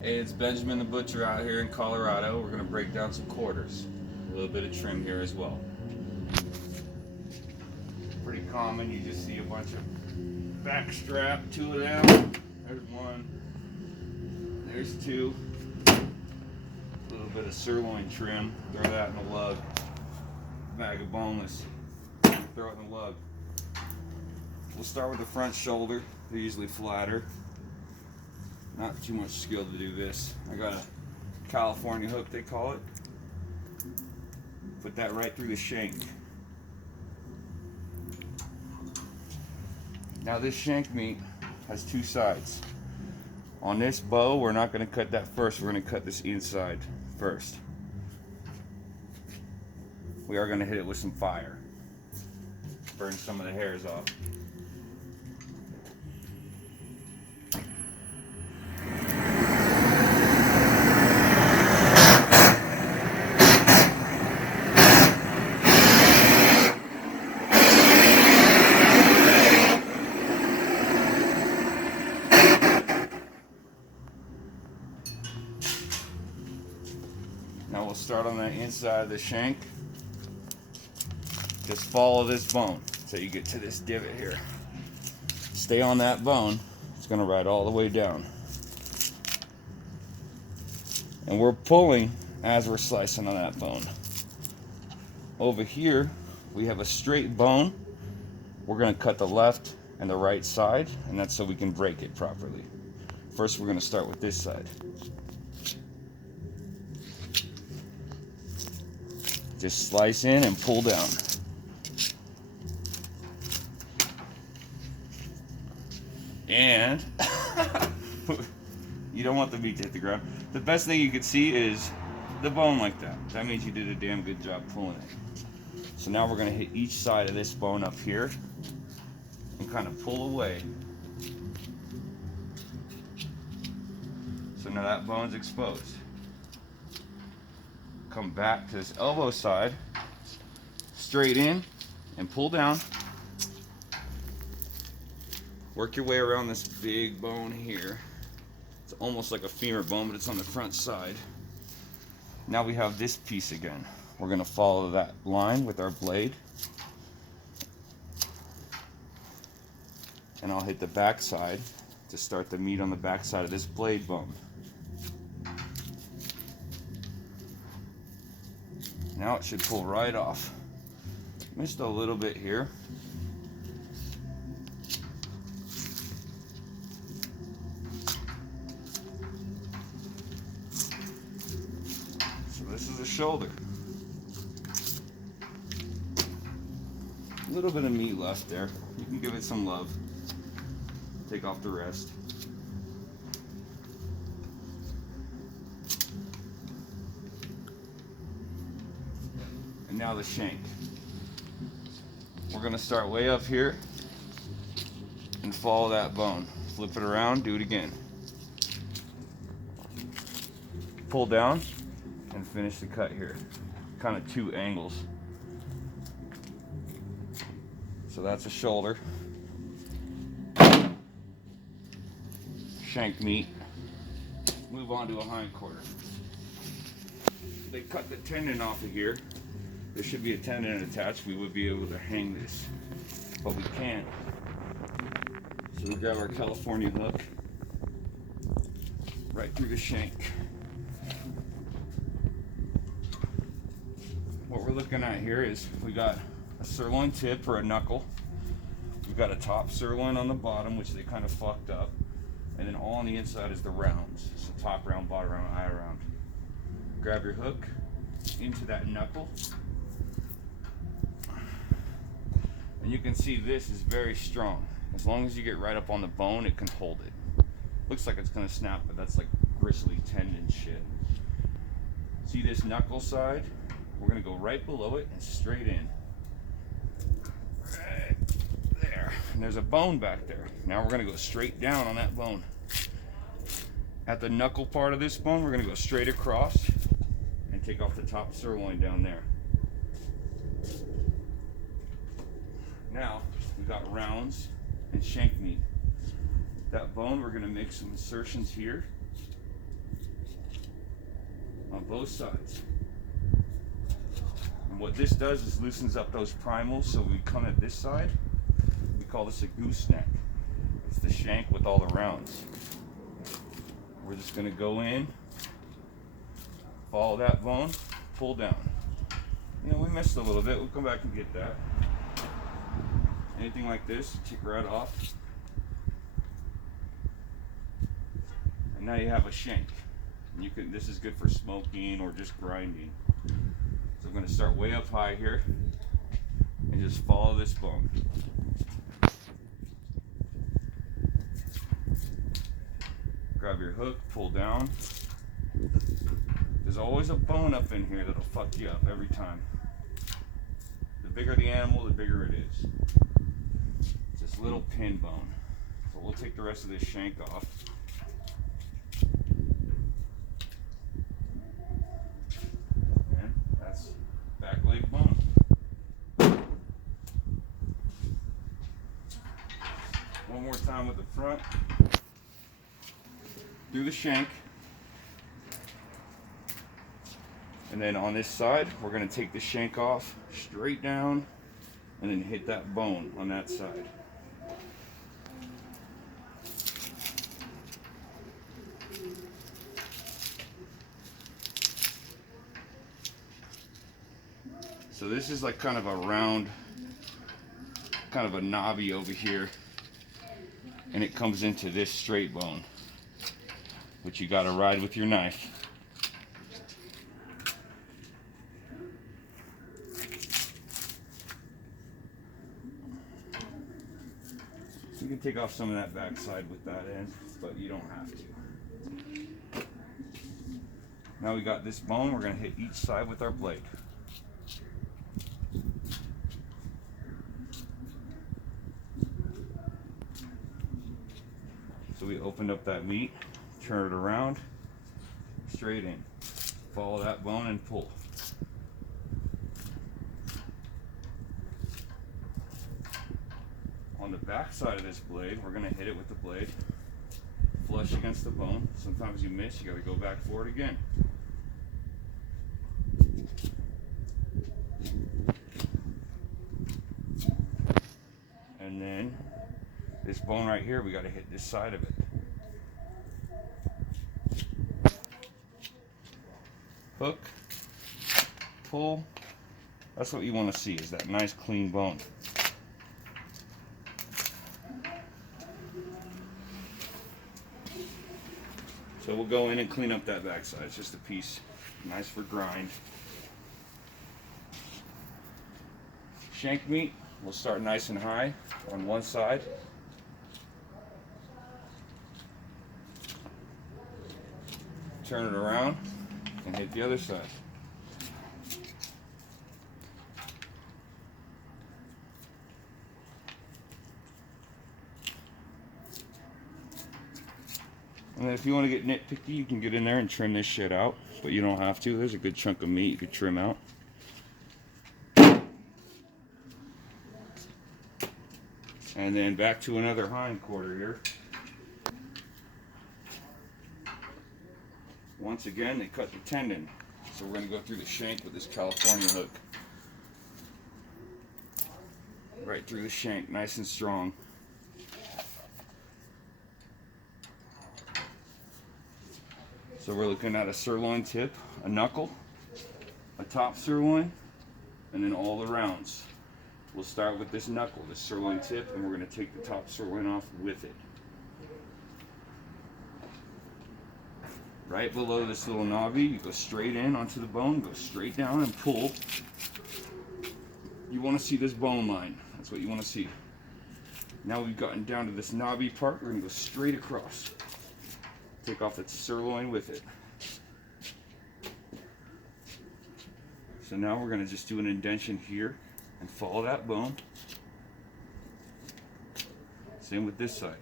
Hey, it's Benjamin the Butcher out here in Colorado. We're going to break down some quarters. A little bit of trim here as well. Pretty common, you just see a bunch of back strap, two of them. There's one. There's two. A little bit of sirloin trim. Throw that in the lug. Bag of boneless. Throw it in the lug. We'll start with the front shoulder. They're usually flatter. Not too much skill to do this. I got a California hook, they call it. Put that right through the shank. Now this shank meat has two sides. On this bow, we're not going to cut that first. We're going to cut this inside first. We are going to hit it with some fire. Burn some of the hairs off. Now we'll start on the inside of the shank. Just follow this bone until you get to this divot here. Stay on that bone. It's going to ride all the way down. And we're pulling as we're slicing on that bone. Over here, we have a straight bone. We're going to cut the left and the right side, and that's so we can break it properly. First, we're going to start with this side. Just slice in and pull down. And you don't want the meat to hit the ground. The best thing you can see is the bone like that. That means you did a damn good job pulling it. So now we're going to hit each side of this bone up here and kind of pull away. So now that bone's exposed. Come back to this elbow side, straight in and pull down. Work your way around this big bone here. It's almost like a femur bone, but it's on the front side. Now we have this piece again. We're going to follow that line with our blade. And I'll hit the back side to start the meat on the back side of this blade bone. Now it should pull right off. Missed a little bit here. So this is the shoulder. A little bit of meat left there. You can give it some love. Take off the rest. And now the shank. We're going to start way up here and follow that bone. Flip it around, do it again. Pull down and finish the cut here. Kind of two angles. So that's a shoulder. Shank meat. Move on to a hind quarter. They cut the tendon off of here. There should be a tendon attached. We would be able to hang this, but we can't. So we grab our California hook right through the shank. What we're looking at here is we got a sirloin tip or a knuckle. We've got a top sirloin on the bottom, which they kind of fucked up. And then all on the inside is the rounds. So top round, bottom round, eye round. Grab your hook into that knuckle. And you can see this is very strong. As long as you get right up on the bone, it can hold it. Looks like it's gonna snap, but that's like bristly tendon shit. See this knuckle side? We're gonna go right below it and straight in. Right there. And there's a bone back there. Now we're gonna go straight down on that bone. At the knuckle part of this bone, we're gonna go straight across and take off the top sirloin down there. Now we've got rounds and shank meat. That bone, we're gonna make some insertions here both sides. And what this does is loosens up those primals, so we come at this side, we call this a gooseneck. It's the shank with all the rounds. We're just going to go in, follow that bone, pull down. You know, we missed a little bit, we'll come back and get that. Anything like this, take right off. And now you have a shank. And you can, this is good for smoking or just grinding. So I'm going to start way up high here and just follow this bone. Grab your hook, pull down. There's always a bone up in here that'll fuck you up every time. The bigger the animal, the bigger it is. It's this little pin bone. So we'll take the rest of this shank off. And that's back leg bone. One more time with the front. Through the shank. And then on this side, we're going to take the shank off, straight down, and then hit that bone on that side. So this is like kind of a round, kind of a knobby over here, and it comes into this straight bone, which you got to ride with your knife. You can take off some of that backside with that end, but you don't have to. Now we got this bone, we're going to hit each side with our blade. So we opened up that meat, turn it around, straight in. Follow that bone and pull. On the back side of this blade, we're going to hit it with the blade, flush against the bone. Sometimes you miss, you got to go back for it again. And then this bone right here, we got to hit this side of it. Hook, pull. That's what you want to see, is that nice clean bone. So we'll go in and clean up that backside. It's just a piece, nice for grind. Shank meat, we'll start nice and high on one side. Turn it around and hit the other side. And then if you want to get nitpicky, you can get in there and trim this shit out, but you don't have to. There's a good chunk of meat you could trim out. And then back to another hind quarter here. Once again, they cut the tendon. So we're going to go through the shank with this California hook. Right through the shank, nice and strong. So we're looking at a sirloin tip, a knuckle, a top sirloin, and then all the rounds. We'll start with this knuckle, this sirloin tip, and we're going to take the top sirloin off with it. Right below this little knobby, you go straight in onto the bone, go straight down and pull. You want to see this bone line. That's what you want to see. Now we've gotten down to this knobby part, we're going to go straight across. Take off that sirloin with it. So now we're going to just do an indentation here and follow that bone. Same with this side.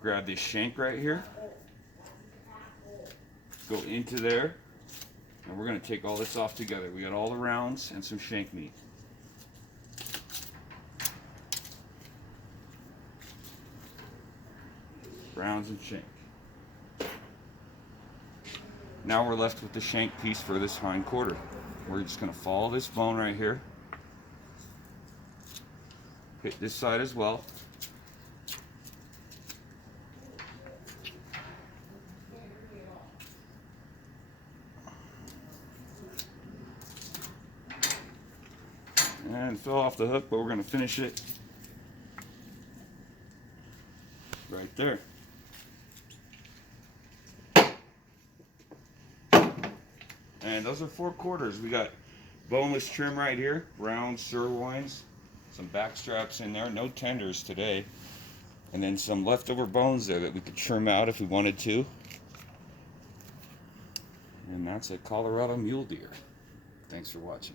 Grab this shank right here, go into there, and we're going to take all this off together. We got all the rounds and some shank meat. rounds and shank. Now we're left with the shank piece for this hind quarter. We're just going to follow this bone right here. Hit this side as well. And it fell off the hook, but we're going to finish it right there. And those are 4 quarters. We got boneless trim right here, round sirloins, some back straps in there, no tenders today, and then some leftover bones there that we could trim out if we wanted to. And that's a Colorado mule deer. Thanks for watching.